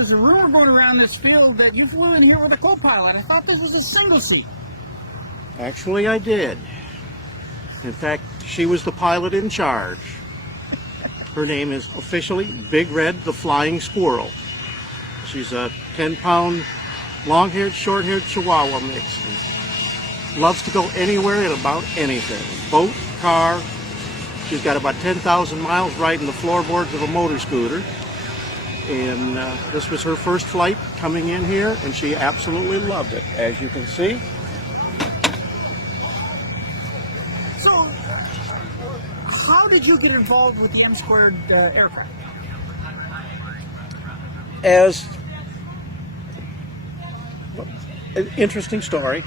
there's a rumor going around this field that you flew in here with a co-pilot. I thought this was a single seat. Actually, I did. In fact, she was the pilot in charge. Her name is officially Big Red the Flying Squirrel. She's a 10-pound, long-haired, short-haired Chihuahua mix. Loves to go anywhere and about anything. Boat, car. She's got about 10,000 miles riding the floorboards of a motor scooter. And this was her first flight coming in here, and she absolutely loved it, as you can see. So, how did you get involved with the M-squared aircraft? As an interesting story,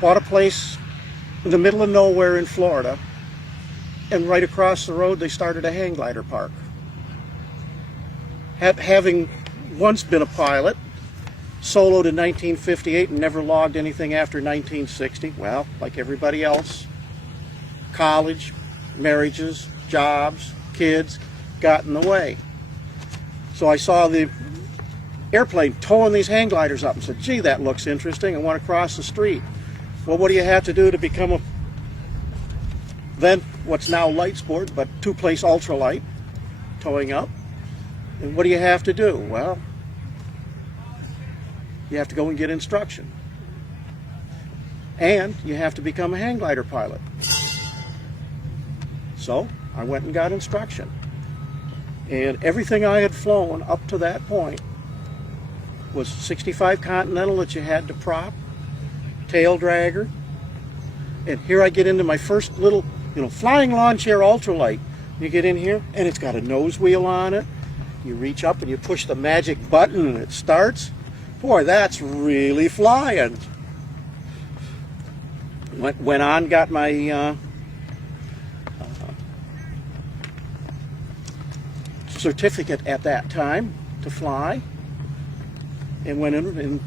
bought a place in the middle of nowhere in Florida, and right across the road they started a hang glider park. Having once been a pilot, soloed in 1958 and never logged anything after 1960, well, like everybody else, college, marriages, jobs, kids got in the way. So I saw the airplane towing these hang gliders up and said, gee, that looks interesting. I want to cross the street. Well, what do you have to do to become a, then what's now light sport, but two-place ultralight, towing up? And what do you have to do? Well, you have to go and get instruction. And you have to become a hang glider pilot. So I went and got instruction. And everything I had flown up to that point was 65 Continental that you had to prop, tail dragger. And here I get into my first little, flying lawn chair ultralight. You get in here and it's got a nose wheel on it. You reach up and you push the magic button and it starts. Boy, that's really flying. Went on, got my certificate at that time to fly, and went in and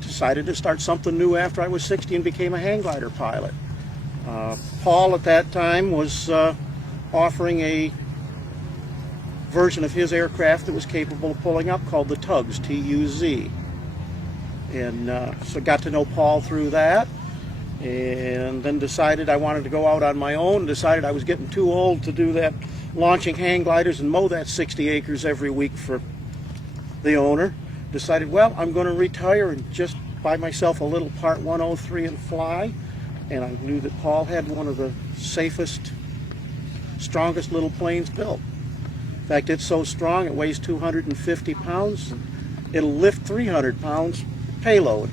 decided to start something new after I was 60 and became a hang glider pilot. Paul at that time was offering a version of his aircraft that was capable of pulling up called the Tugs, T-U-Z. And so got to know Paul through that, and then decided I wanted to go out on my own, decided I was getting too old to do that launching hang gliders and mow that 60 acres every week for the owner. Decided, well, I'm going to retire and just buy myself a little Part 103 and fly. And I knew that Paul had one of the safest, strongest little planes built. In fact, it's so strong it weighs 250 pounds. It'll lift 300 pounds payload.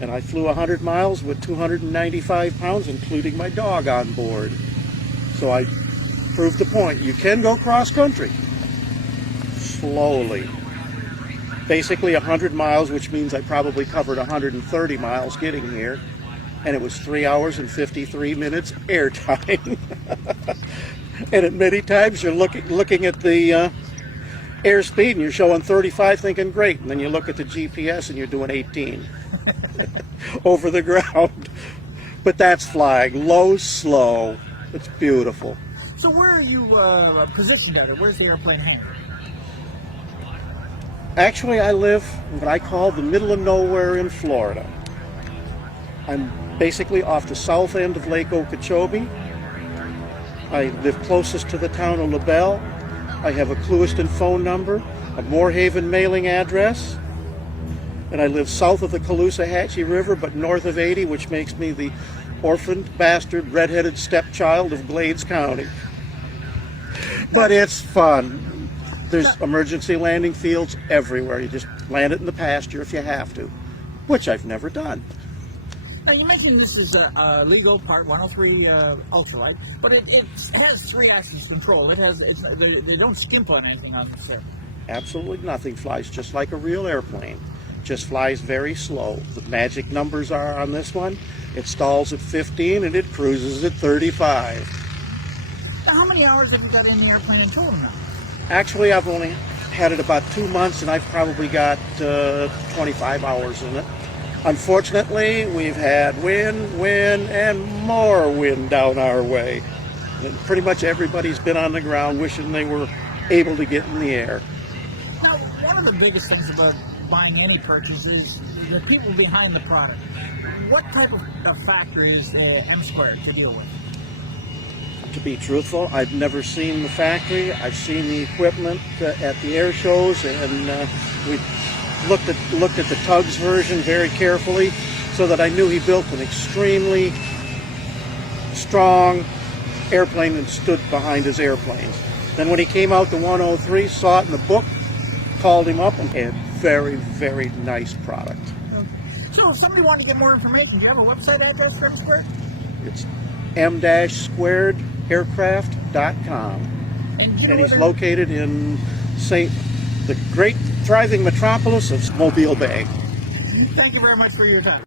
And I flew 100 miles with 295 pounds, including my dog on board. So I proved the point. You can go cross country slowly. Basically 100 miles, which means I probably covered 130 miles getting here. And it was 3 hours and 53 minutes airtime. And at many times you're looking at the airspeed and you're showing 35 thinking great, and then you look at the GPS and you're doing 18 over the ground. But that's flying low, slow. It's beautiful. So where are you positioned at it? Where's the airplane hanging? Actually, I live in what I call the middle of nowhere in Florida. I'm basically off the south end of Lake Okeechobee. I live closest to the town of LaBelle. I have a Clewiston phone number, a Moorhaven mailing address, and I live south of the Caloosahatchee River, but north of 80, which makes me the orphaned, bastard, redheaded stepchild of Glades County. But it's fun. There's emergency landing fields everywhere. You just land it in the pasture if you have to, which I've never done. Now, you mentioned this is a legal Part 103 ultralight, but it has 3-axis control. They don't skimp on anything on this airplane. Absolutely nothing. Flies just like a real airplane. Just flies very slow. The magic numbers are on this one. It stalls at 15 and it cruises at 35. Now, how many hours have you got in the airplane in total now? Actually, I've only had it about 2 months, and I've probably got 25 hours in it. Unfortunately, we've had wind, and more wind down our way. And pretty much everybody's been on the ground wishing they were able to get in the air. Now, one of the biggest things about buying any purchase is the people behind the product. What type of factor is M-Squared to deal with? To be truthful, I've never seen the factory. I've seen the equipment at the air shows, and we looked at the Tugs version very carefully, so that I knew he built an extremely strong airplane and stood behind his airplanes. Then when he came out to 103, saw it in the book, called him up, and had very, very nice product. So if somebody wanted to get more information, do you have a website address for M-Squared? It's m-squaredaircraft.com. And he's located in the great thriving metropolis of Mobile Bay. Thank you very much for your time.